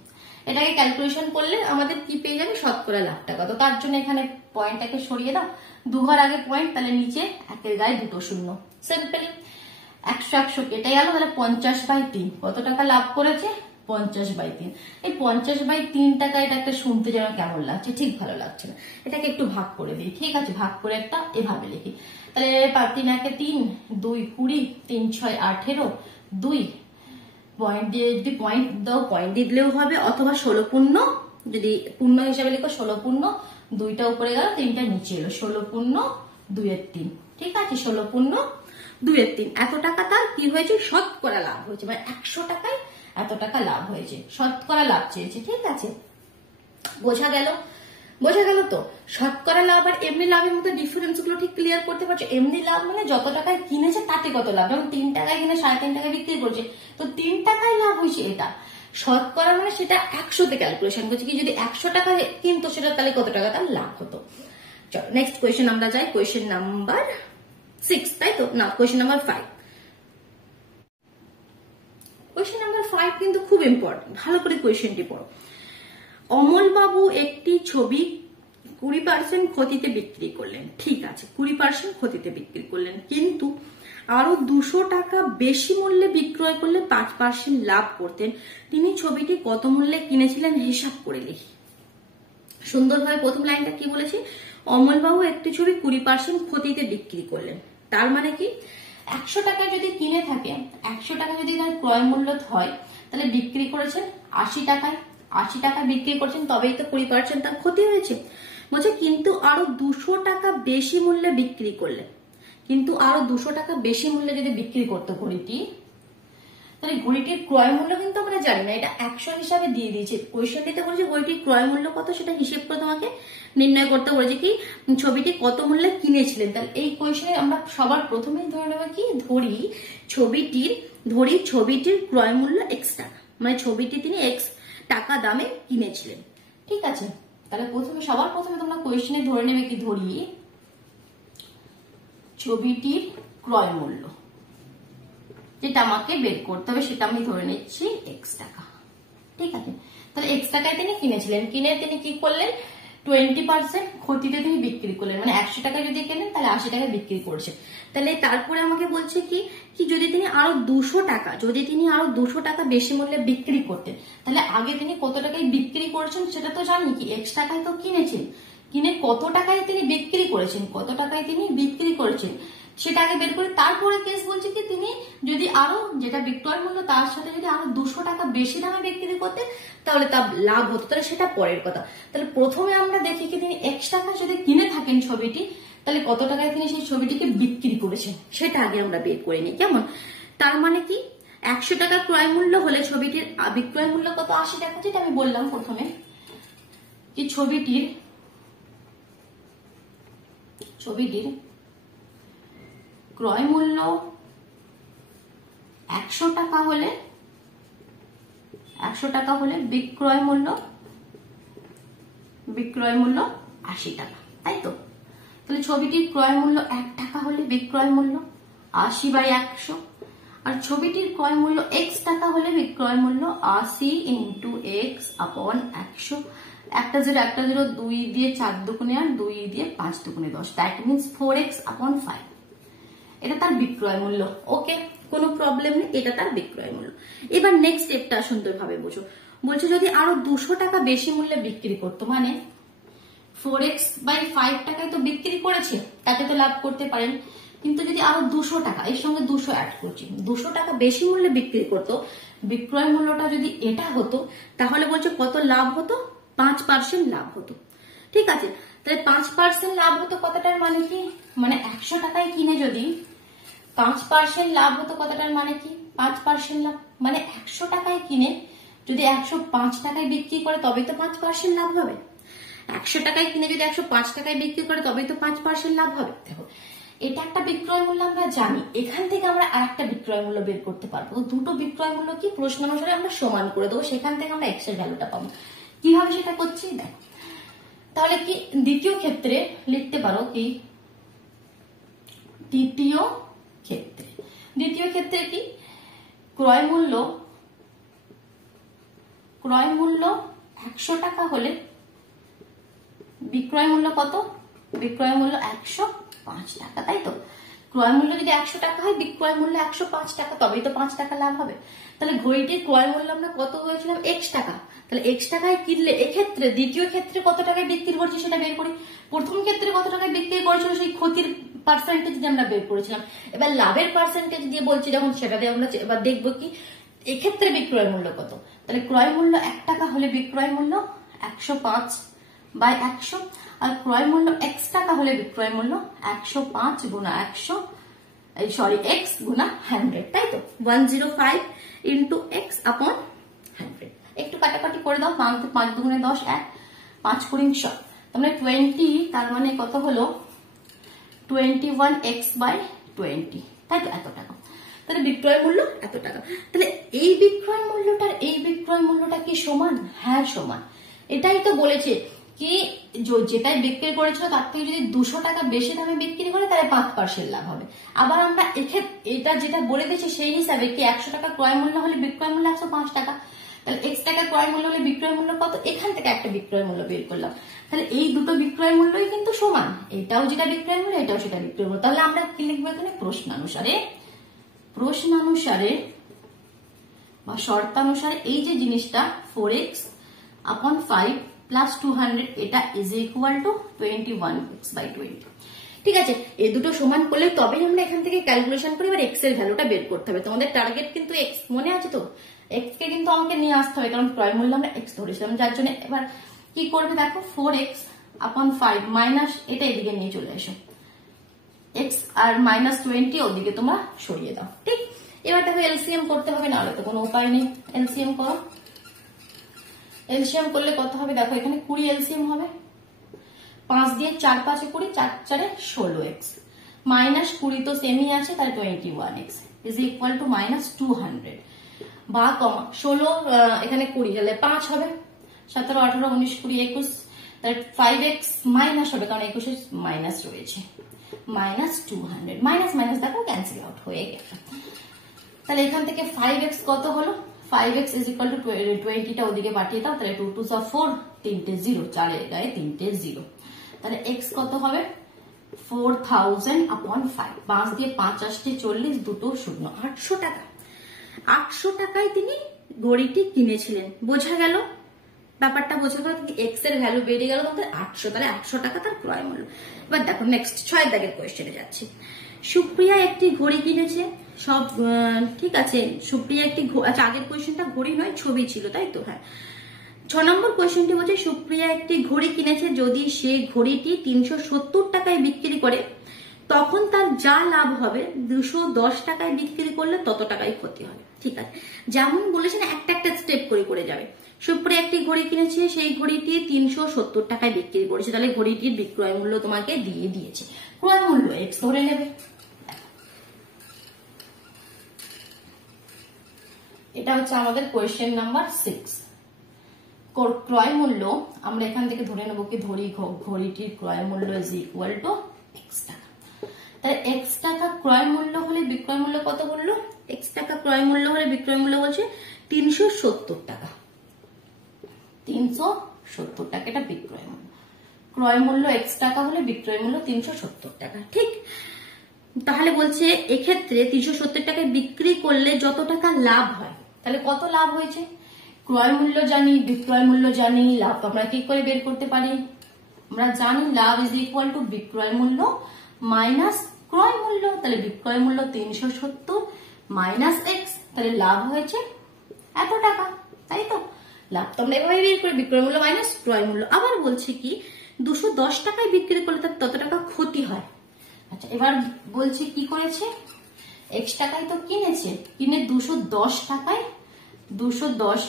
এটাকে ক্যালকুলেশন করলে আমাদের কি পেয়ে যাবে, শতকরা লাভটা কত। তার জন্য এখানে পয়েন্টটাকে সরিয়ে দাও, 2 ঘর আগে পয়েন্ট, তাহলে নিচে একের গায়ে 2 শূন্য, সিম্পলি 100 কেটে গেল, তাহলে 50/3 কত টাকা লাভ করেছে, 50/3। এই 50/3 টাকা, এটা একটা শুনতে যেন কেমন লাগছে, ঠিক ভালো লাগছে না। এটাকে একটু ভাগ করে দিই, ঠিক আছে, ভাগ করে একটা এভাবে লিখি, তাহলে 3 একে 3, 2 20, 3 6 18, 2 পয়েন্ট দিয়ে, যদি পয়েন্ট দাও পয়েন্ট দিয়ে দিলেও হবে, অথবা 16 পূর্ণ, যদি পূর্ণ হিসাবে লিখো 16 পূর্ণ 2টা উপরে গেল, 3টা নিচে এলো, 16 পূর্ণ 2/3, ঠিক আছে, 16 পূর্ণ 2/3। এত টাকা তার কি হয়েছে, শতকরা লাভ হয়েছে, মানে 100 টাকায় এত টাকা লাভ হয়েছে, শতকরা লাভ চেয়েছে, ঠিক আছে, বোঝা গেল, বোঝা গেল তো। শতকরা লাভ আর এমনি লাভের মধ্যে ডিফারেন্স গুলো ঠিক ক্লিয়ার করতে পারছো। এমনি লাভ মানে যত টাকায় কিনেছে তাতে কত লাভ, যেমন 3 টাকায় কিনে 3.5 টাকায় বিক্রি করছে, তো 3 টাকায় লাভ হয়েছে এটা। শতকরা মানে সেটা 100তে ক্যালকুলেশন করছে, কি যদি 100 টাকা কিনতো সেটা তাহলে কত টাকা তার লাভ হতো। চলো নেক্সট কোয়েশ্চেন আমরা যাই, কোয়েশ্চেন নাম্বার 6, তাই তো না, কোয়েশ্চেন নাম্বার 5। কোয়েশ্চেন নাম্বার 5 কিন্তু খুব ইম্পর্টেন্ট, ভালো করে কোয়েশ্চেনটি পড়ো। অমল বাবু একটি ছবি 20% ক্ষতিতে বিক্রি করলেন, ঠিক আছে, 20% ক্ষতিতে বিক্রি করলেন, কিন্তু আরো 200 টাকা বেশি মূল্যে বিক্রয় করলে 5% লাভ করতেন। তিনি ছবিটি কত মূল্যে কিনেছিলেন হিসাব করে লিখি। সুন্দরভাবে প্রথম লাইনটা কি বলেছি, অমল বাবু একটি ছবি 20% ক্ষতিতে বিক্রি করলেন, তার মানে কি 100 টাকা যদি কিনে থাকে, 100 টাকা যদি তার ক্রয় মূল্য হয়, তাহলে বিক্রি করেছেন 80 টাকায়, 80 টাকা বিক্রি করছেন, তবেই তো 20% তার ক্ষতি হয়েছে। বলছে কিন্তু আরো 200 টাকা বেশি মূল্যে বিক্রি করলেন, কিন্তু আরো 200 টাকা বেশি মূল্যে যদি বিক্রি করতো ঘড়িটি, তাহলে ঘড়িটির ক্রয় মূল্য কিন্তু আমরা জানি না, এটা 100 হিসাবে দিয়ে দিয়েছে। কোয়েশ্চেনটিতে বলেছে ঘড়িটির ক্রয় মূল্য কত, সেটা হিসেব করে তোমাকে নির্ণয় করতে বলেছে, কি ছবিটি কত মূল্যে কিনেছিলেন। তাহলে এই কোয়েশ্চেনে আমরা সবার প্রথমেই ধরে নেব কি, ছবিটির ক্রয় মূল্য x টাকা, মানে ছবিটি তিনি x টাকা দামে কিনেছিলেন, ঠিক আছে। তাহলে সবার প্রথমে তোমরা কোয়েশ্চেনে ধরে নেবে কি, ধরি ছবিটির ক্রয় মূল্য, যেটা আমাকে বের করতে হবে সেটা আমি ধরে নিচ্ছি x টাকা, ঠিক আছে। তাহলে x টাকায় তিনি কিনেছিলেন, কিনে তিনি কি করলেন, 20% ক্ষতিতে তিনি বিক্রি করলেন, মানে 100 টাকা যদি কেনেন তাহলে 80 টাকা বিক্রি করছে। তাহলে তারপরে আমাকে বলছে কি যদি তিনি আরো 200 টাকা বেশি মূল্যে বিক্রি করতেন, তাহলে আগে তিনি কত টাকায় বিক্রি করেছেন সেটা তো জানি, কি x টাকায় তো কিনেছেন, কিনে কত টাকায় তিনি বিক্রি করেছেন সেটা আগে বের করে তারপরে কেস বলছে কি তিনি যদি আরো যেটা বিক্রয় মূল্য তার সাথে যদি আরো 200 টাকা বেশি দামে বিক্রি করতেন তাহলে তার লাভ হতো, তাহলে সেটা পরের কথা। তাহলে প্রথমে আমরা দেখি কি তিনি x টাকা যদি কিনে থাকেন ছবিটি, তাহলে কত টাকায় তিনি সেই ছবিটিকে বিক্রি করেছেন সেটা আগে আমরা বের করে নিই, কেমন। তার মানে কি 100 টাকা ক্রয় মূল্য হলে ছবিটির বিক্রয় মূল্য কত, 80 টাকা, যেটা আমি বললাম প্রথমে, কি ছবিটির ক্রয় মূল্য 100 টাকা হলে বিক্রয় মূল্য 80 টাকা, তাই তো। তাহলে ছবিটির ক্রয় মূল্য 1 টাকা হলে বিক্রয় মূল্য 80/100, আর ছবিটির ক্রয় মূল্য x টাকা হলে বিক্রয় মূল্য 80 × x/100। একটা 0 2 দিয়ে 4 দুগুণে 8, 2 দিয়ে 5 দুগুণে 10, দ্যাট মিনস 4x/5, এটা তার বিক্রয় মূল্য। ওকে, কোনো প্রবলেম নেই, এটা তার বিক্রয় মূল্য। এবার নেক্সট স্টেপটা সুন্দরভাবে বোঝো, বলছে যদি আরো 200 টাকা বেশি মূল্যে বিক্রি করতো, মানে 4x/5 টাকায় তো বিক্রি করেছে, তাতে তো লাভ করতে পারেন, কিন্তু যদি আরো 200 টাকা, এর সঙ্গে 200 অ্যাড করছি, 200 টাকা বেশি মূল্যে বিক্রি করতো, বিক্রয় মূল্যটা যদি এটা হতো, তাহলে বলছে কত লাভ হতো, 5% লাভ হতো, ঠিক আছে। তাহলে 5% লাভ হতো কতটার, মানে কি, মানে 100 টাকায় কিনে যদি 5% লাভ হতো কতটার, মানে কি 5% লাভ, মানে 100 টাকায় কিনে যদি 105 টাকায় বিক্রি করে তবেই তো 5% লাভ হবে। 100 টাকায় কিনে যদি 105 টাকায় বিক্রি করে তবেই তো 5% লাভ হবে। দেখো এটা একটা বিক্রয় মূল্য আমরা জানি, এখান থেকে আমরা আরেকটা বিক্রয় মূল্য বের করতে পারবো। দুটো বিক্রয় মূল্য কি প্রশ্ন অনুসারে আমরা সমান করে দেবো, সেখান থেকে আমরা x এর ভ্যালুটা পাবো। কিভাবে সেটা করছি দেখো, তাহলে কি দ্বিতীয় ক্ষেত্রে লিখতে পারো কি, দ্বিতীয় ক্ষেত্রে কি ক্রয় মূল্য 100 টাকা হলে বিক্রয় মূল্য কত? বিক্রয় মূল্য 105 টাকা, তাই তো? ক্রয় মূল্য যদি 100 টাকা হয়, বিক্রয় মূল্য 105 টাকা, তবেই তো 5 টাকা লাভ হবে। তাহলে ঘড়িটির ক্রয় মূল্য আমরা কত বলেছিলাম? x টাকা। তাহলে x টাকায় কিনলে এক্ষেত্রে দ্বিতীয় ক্ষেত্রে কত টাকায় বিক্রি করছি সেটা বের করি। প্রথম ক্ষেত্রে কত টাকায় বিক্রি করেছিল সেই ক্ষতির পার্সেন্টেজ দিয়ে আমরা বের করেছিলাম। এবার লাভের পার্সেন্টেজ দিয়ে বলছি যখন, সেটা দিয়ে আমরা এবার দেখবো কি এক্ষেত্রে বিক্রয় মূল্য কত। তাহলে ক্রয় মূল্য 1 টাকা হলে বিক্রয় মূল্য 105/100, আর ক্রয় মূল্য x টাকা হলে বিক্রয় মূল্য 105 গুণা 100, x গুণা 100, তাই তো? 105 ইন্টু x আপন 100। একটু কাটাকাটি করে দাও, 5 দুগুণে 10, 1, 5 কুড়ি 100, তাহলে 20, তার মানে কত হলো 21x/20, তাই তো? এত টাকা। তাহলে বিক্রয় মূল্য এত টাকা। তাহলে এই বিক্রয় মূল্যটার এই বিক্রয় মূল্যটা কি সমান? হ্যাঁ সমান। এটাই তো বলেছে কি যেটাই বিক্রি করেছিল তার থেকে যদি 200 টাকা বেশি দামে বিক্রি করে তাহলে 5% লাভ হবে। আবার আমরা এটা যেটা বলে দিয়েছি সেই হিসাবে কি 100 টাকা ক্রয় মূল্য হলে বিক্রয় মূল্য 105 টাকা, তাহলে x টাকা ক্রয় মূল্য হলে বিক্রয় মূল্য কত? এখান থেকে একটা বিক্রয় মূল্য বের করলাম। তাহলে এই দুটো বিক্রয় মূল্যই কিন্তু সমান, এটাও যেটা বিক্রয় মূল্য এটাও সেটা বিক্রয় মূল্য। তাহলে আমরা কি লিখবো এখানে? প্রশ্নানুসারে বা শর্তানুসারে এই যে জিনিসটা 4x/5 প্লাস 200 এটা ইজ ইকুয়াল টু 21x/20। ঠিক আছে, এই দুটো সমান করলে তবেই আমরা এখান থেকে ক্যালকুলেশন করে এবার এক্স এর ভ্যালুটা বের করতে হবে। তোমাদের টার্গেট কিন্তু এক্স, মনে আছে তো? এক্স কে কিন্তু আমাকে নিয়ে আসতে হবে, কারণ ক্রয় মূল্য আমরা এক্স ধরেছিলাম, যার জন্য এবার কি করবে দেখো, 4x/5 মাইনাস এটা এদিকে নিয়ে চলে এসো, এক্স আর -20 ওদিকে তোমরা সরিয়ে দাও। ঠিক, এবার দেখো এলসিএম করতে হবে, নাহলে তো কোনো উপায় নেই। এলসিএম করো। এলসিএম করলে কত হবে দেখো, এখানে 20 এলসিএম হবে, 5 দিয়ে 4 5 20, 4 4 16x মাইনাস 20 তো সেমই আছে, তাহলে 21x ইজ ইকুয়াল টু -200 বা কমা 16 এখানে 20 হলে 5 হবে, 17 18 19 20 21, তাহলে 5x মাইনাস হবে কারণ 21 এর মাইনাস রয়েছে, -200 মাইনাস মাইনাস দেখো ক্যান্সেল আউট হয়ে গেল। তাহলে এখান থেকে 5x কত হলো, 5x ইজ ইকুয়াল টু 20টা ওদিকে পাঠিয়ে দাও, তাহলে 2 2 4, 3টে 0, 4 এর গায়ে 3টে 0, তাহলে x কত হবে 4000/5, 5 দিয়ে 5 আসছে 40, 2 0, 800 টাকা। 800 টাকায় তিনি ঘড়িটি কিনেছিলেন, বোঝা গেল ব্যাপারটা? বোঝা গেল এক্স এর ভ্যালু বেড়ে গেল আমাদের 800, তাহলে 800 টাকা তার ক্রয় মূল্য। এবার দেখো নেক্সট 6 দাগের কোয়েশ্চেনে যাচ্ছি। সুপ্রিয়া একটি ঘড়ি কিনেছে, সব ঠিক আছে। সুপ্রিয়া একটি, আচ্ছা আগের কোয়েশ্চেনটা ঘড়ি নয় ছবি ছিল, তাই তো? হ্যাঁ। 6 নম্বর কোয়েশ্চেনটি বলছে সুপ্রিয়া একটি ঘড়ি কিনেছে, যদি সে ঘড়িটি 370 টাকায় বিক্রি করে তখন তার যা লাভ হবে 210 টাকায় বিক্রি করলে তত টাকায় ক্ষতি হবে। ঠিক আছে, যেমন বলেছেন একটা একটা স্টেপ করে করে যাবে। সুপ্রিয়া একটি ঘড়ি কিনেছে, সেই ঘড়িটি 370 টাকায় বিক্রি করেছে, তাহলে ঘড়িটির বিক্রয় মূল্য তোমাকে দিয়ে দিয়েছে, ক্রয় মূল্য এক্স ধরে নেবে। এটা হচ্ছে আমাদের কোয়েশ্চেন নাম্বার 6। ক্রয় মূল্য আমরা এখান থেকে ধরে নেবো কি, ঘড়িটির ক্রয় মূল্য ইজ ইকুয়াল টু এক্স টাকা। তাহলে এক্স টাকা ক্রয় মূল্য হলে বিক্রয় মূল্য কত বললো? এক্স টাকা ক্রয় মূল্য হলে বিক্রয় মূল্য বলছে 370 টাকা। 370 টাকা এটা বিক্রয় মূল্য। ক্রয় মূল্য এক্স টাকা হলে বিক্রয় মূল্য 370 টাকা। ঠিক, তাহলে বলছে এক্ষেত্রে 370 টাকায় বিক্রি করলে যত টাকা লাভ হয়, তাহলে কত লাভ হয়েছে? ক্রয় মূল্য জানি, বিক্রয় মূল্য জানি, লাভ আমরা কি করে বের করতে পারি? আমরা জানি লাভ ইজ ইকুয়াল টু বিক্রয় মূল্য মাইনাস ক্রয় মূল্য, তাহলে বিক্রয় মূল্য 370 মাইনাস এক্স, তাহলে লাভ হয়েছে এত টাকা, তাই তো? লাভ তো আমরা এভাবে বের করি, বিক্রয় মূল্য মাইনাস ক্রয় মূল্য। আবার বলছে কি 210 টাকায় বিক্রি করলে তার তত টাকা ক্ষতি হয়। আচ্ছা, এবার বলছে কি করেছে, এক্স টাকায় তো কিনেছে, কিনে 210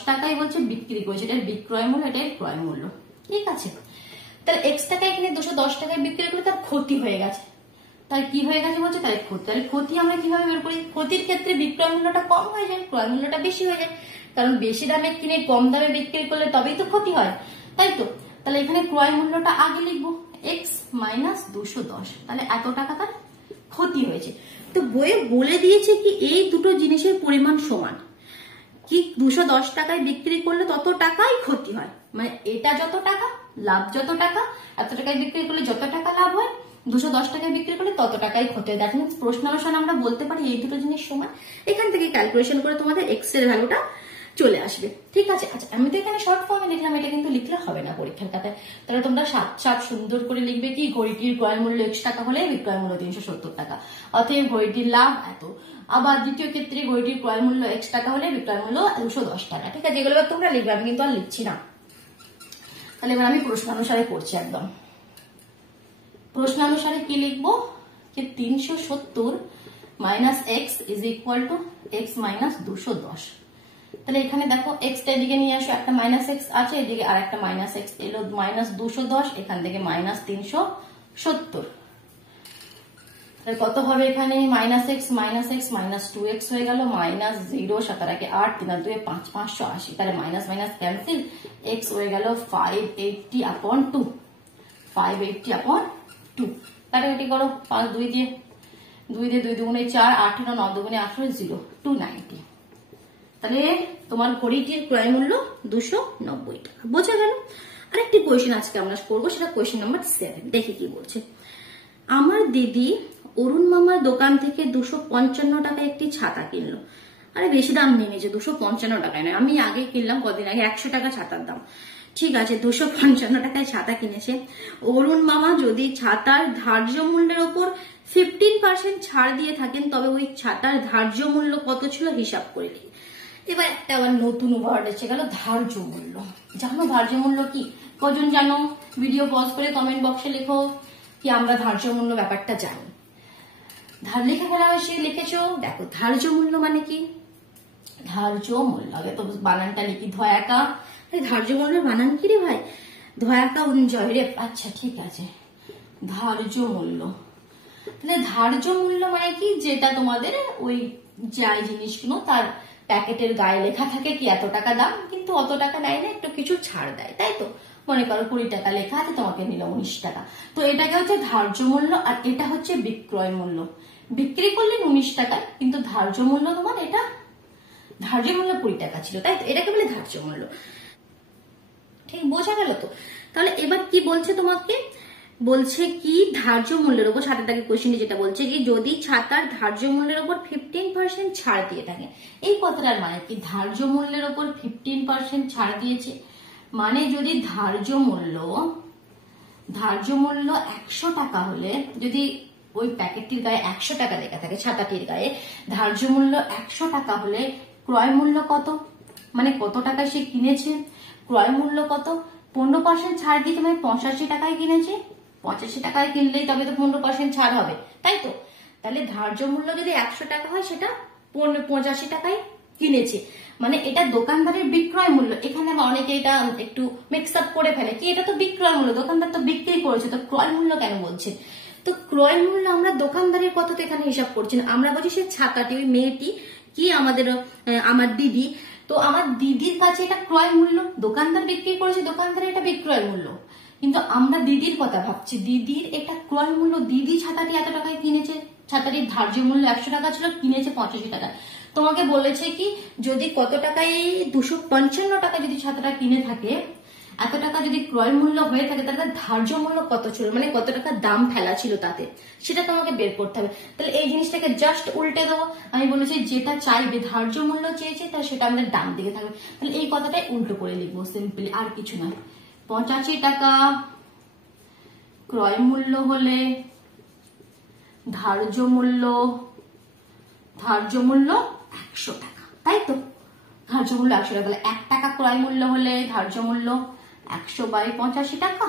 টাকায় বলছে বিক্রি করেছে, এটার বিক্রয় মূল্য, এটার ক্রয় মূল্য। ঠিক আছে, তাহলে এক্স টাকায় কিনে 210 টাকায় বিক্রি করে তার ক্ষতি হয়ে গেছে, তার কি হয়ে গেছে বলছে, তাহলে ক্ষতি। তাহলে ক্ষতি আমরা কিভাবে বের করি? ক্ষতির ক্ষেত্রে বিক্রয় মূল্যটা কম হয়ে যায়, ক্রয় মূল্যটা বেশি হয়ে যায়, কারণ বেশি দামে কিনে কম দামে বিক্রি করলে তবেই তো ক্ষতি হয়, তাই তো? তাহলে এখানে ক্রয় মূল্যটা আগে লিখবো এক্স মাইনাস 210, তাহলে এত টাকা তার ক্ষতি হয়েছে। তো বইয়ে বলে দিয়েছে কি এই দুটো জিনিসের পরিমাণ সমান, কি 210 টাকায় বিক্রি করলে তত টাকাই ক্ষতি হয়, মানে এটা যত টাকা, লাভ যত টাকা, এত টাকায় বিক্রি করলে যত টাকা লাভ হয়, 210 টাকায় বিক্রি করলে তত টাকাই ক্ষতি হয়। দ্যাট মিনস প্রশ্ন অনুসারে আমরা বলতে পারি এই দুটো জিনিস সমান। এখান থেকে ক্যালকুলেশন করে তোমাদের এক্স এর ভ্যালুটা চলে আসবে, ঠিক আছে। আচ্ছা, আমি তো এখানে শর্ট ফর্মে লিখলাম, এটা কিন্তু লিখলে হবে না পরীক্ষার খাতায়। তাহলে তোমরা 7 সুন্দর করে লিখবে কি, ঘড়িটির ক্রয় মূল্য x টাকা হলে বিক্রয় মূল্য 370 টাকা, অতএব ঘড়িটির লাভ এত। আবার দ্বিতীয় ক্ষেত্রে ঘড়িটির ক্রয় মূল্য x টাকা হলে বিক্রয় মূল্য 210 টাকা, ঠিক আছে। এগুলো তোমরা লিখবে, আমি কিন্তু আর লিখছি না। তাহলে এবার আমি প্রশ্নানুসারে করছি একদম। প্রশ্নানুসারে কি লিখবো, যে 370 minus x is equal to x minus 210। তাহলে এখানে দেখো এক্স টা এদিকে নিয়ে আসো, একটা মাইনাস এক্স আছে, এদিকে আর একটা মাইনাস এক্স এলো, মাইনাস 210, এখান থেকে মাইনাস 370। কত হবে এখানে, মাইনাস এক্স মাইনাস 2x হয়ে গেল, মাইনাস 0 7 আর 8 3 আর 2 5 580। তাহলে মাইনাস মাইনাস ক্যান্সেল, এক্স হয়ে গেল 580/2, 580/2। কাটাকাটি করো, 5 2 দিয়ে 2 দুগুণে 4, 8 9 দুগুণে 18, 0 290। তাহলে তোমার ঘড়িটির ক্রয় মূল্য 290 টাকা, বোঝা গেল। আরেকটি কোয়েশ্চেন আজকে আমরা করবো, সেটা কোয়েশ্চেন নাম্বার 7। দেখি কি বলছে। আমার দিদি অরুণ মামার দোকান থেকে 255 টাকায় একটি ছাতা কিনলো। আরে বেশি দাম নিয়ে নিয়েছে, 255 টাকায় নয়, আমি আগে কিনলাম কদিন আগে 100 টাকা ছাতার দাম, ঠিক আছে। 255 টাকায় ছাতা কিনেছে। অরুণ মামা যদি ছাতার ধার্য মূল্যের ওপর 15% ছাড় দিয়ে থাকেন, তবে ওই ছাতার ধার্য মূল্য কত ছিল হিসাব করে নিই। এবার একটা আবার নতুন ওয়ার্ড এসে গেল, ধার্য মূল্য। জানো ধার্য মূল্য কি? কজন জানো? ভিডিও পজ করে কমেন্ট বক্সে লেখো কি আমরা ধার্য মূল্য ব্যাপারটা জানি। লিখে ফেলা হয়েছে, লিখেছো? দেখো ধার্য মূল্য মানে কি। ধার্য মূল্য, আগে তো বানানটা লিখি, ধয়াকা। ধার্য মূল্যের বানান কি রে ভাই? ধয়াকা উঞ্জয় রে। আচ্ছা ঠিক আছে, ধার্য মূল্য। তাহলে ধার্য মূল্য মানে কি, যেটা তোমাদের ওই যাই জিনিসগুলো তার প্যাকেটের গায়ে লেখা থাকে কি এত টাকা দাম, কিন্তু অত টাকা নেয় না, একটু কিছু ছাড় দেয়, তাই তো। মনে করো 20 টাকা লেখা আছে, তোমাকে নিল 19 টাকা, তো এটাকে হচ্ছে ধার্য মূল্য। আর এটা হচ্ছে বিক্রয় মূল্য। বিক্রি করলেন 19 টাকায়, কিন্তু ধার্য মূল্য তোমার এটা, ধার্য মূল্য 20 টাকা ছিল, তাই তো। এটাকে বলে ধার্য মূল্য, ঠিক বোঝা গেল তো। তাহলে এবার কি বলছে তোমাকে, বলছে কি ধার্য মূল্যের উপর, 7 টাকা কোশ্চেনে যেটা বলছে কি, যদি ছাতার ধার্য মূল্যের উপর 15% ছাড় দিয়ে থাকে। এই কথাটার মানে কি, ধার্য মূল্যের উপর 15% ছাড় দিয়েছে মানে যদি ধার্য মূল্য 100 টাকা হলে, যদি ওই প্যাকেটটির গায়ে 100 টাকা লেখা থাকে, ছাতাটির গায়ে ধার্য মূল্য 100 টাকা হলে ক্রয় মূল্য কত, মানে কত টাকা সে কিনেছে, ক্রয় মূল্য কত, 15% ছাড় দিতে মানে 85 টাকায় কিনেছে। 85 টাকায় কিনলেই তবে তো 15% ছাড় হবে, তাই তো। তাহলে ধার্য মূল্য যদি 100 টাকা হয়, সেটা 85 টাকায় কিনেছে, মানে এটা দোকানদারের বিক্রয় মূল্য। এখানে অনেকে এটা একটু মিক্স আপ করে ফেলে কি, এটা তো বিক্রয় মূল্য, দোকানদার তো বিক্রি করেছে, তো ক্রয় মূল্য কেন বলছে? তো ক্রয় মূল্য আমরা দোকানদারের কথা তো এখানে হিসাব করছি না, আমরা বলছি সে ছাতাটি, ওই মেয়েটি কি আমাদের আমার দিদি, তো আমার দিদির কাছে এটা ক্রয় মূল্য, দোকানদার বিক্রি করেছে, দোকানদারের এটা বিক্রয় মূল্য, কিন্তু আমরা দিদির কথা ভাবছি, দিদির এটা ক্রয় মূল্য। দিদি ছাতাটি এত টাকায় কিনেছে, ছাতাটির ধার্য মূল্য 100 টাকা ছিল, কিনেছে 85 টাকায়। তোমাকে বলেছে কি, যদি কত টাকায় 255 টাকা যদি ছাতাটা কিনে থাকে, এত টাকা যদি ক্রয় মূল্য হয়ে থাকে, তাহলে ধার্য মূল্য কত ছিল, মানে কত টাকা দাম ফেলা ছিল তাতে, সেটা তোমাকে বের করতে হবে। তাহলে এই জিনিসটাকে জাস্ট উল্টে দেবো। আমি বলেছি যেটা চাইবে, ধার্য মূল্য চেয়েছে, তাহলে সেটা আমাদের ডান দিকে থাকবে। তাহলে এই কথাটাই উল্টো করে লিখবো সিম্পলি, আর কিছু নয়। 85 টাকা ক্রয় মূল্য হলে ধার্য মূল্য 100 টাকা, তাই তো। ধার্য মূল্য 100 টাকা, 1 টাকা ক্রয় মূল্য হলে ধার্য মূল্য 100/85 টাকা।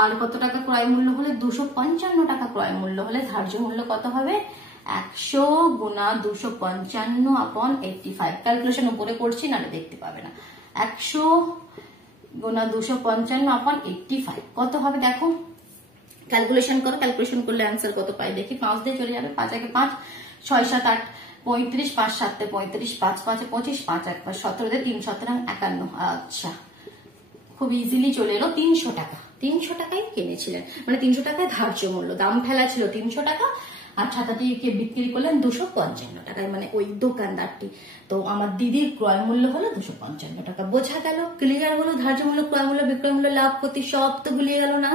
আর কত টাকা ক্রয় মূল্য হলে, 255 টাকা ক্রয় মূল্য হলে ধার্য মূল্য কত হবে, 100 গুণা 255/85। ক্যালকুলেশন উপরে করছি, নাহলে দেখতে পাবে না। 100 গুণা 255/85 কত হবে দেখো, ক্যালকুলেশন করো। ক্যালকুলেশন করলে অ্যান্সার কত পাই দেখি। 5 দিয়ে চলে যাবে, 5 একে 5, 6 7 8 35, 5 7 35, 5 5 25, 5 1 17, 3 17 51। আচ্ছা, খুব ইজিলি চলে এলো 300 টাকা। 300 টাকায় কিনেছিলেন, মানে 300 টাকায় ধার্য মূল্য, দাম ফেলা ছিল 300 টাকা, আর ছাতাটিকে বিক্রি করলেন 255 টাকায়, মানে ওই দোকানদারটি। তো আমার দিদির ক্রয় মূল্য হলো 255 টাকা। বোঝা গেল, ক্লিয়ার হলো, ধার্য মূল্য, ক্রয় মূল্য, বিক্রয় মূল্য, লাভ ক্ষতি সব তো গুলিয়ে গেল না?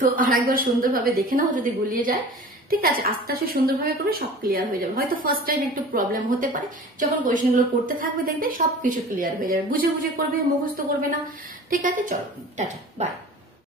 তো আরেকবার সুন্দরভাবে দেখে নাও যদি গুলিয়ে যায়। ঠিক আছে, আস্তে আস্তে সুন্দরভাবে করবে, সব ক্লিয়ার হয়ে যাবে। হয়তো ফার্স্ট টাইম একটু প্রবলেম হতে পারে, যখন কোয়েশ্চেন গুলো করতে থাকবে দেখবে সবকিছু ক্লিয়ার হয়ে যাবে। বুঝে বুঝে করবে, মুখস্থ করবে না। ঠিক আছে, চলো টাটা, বাই।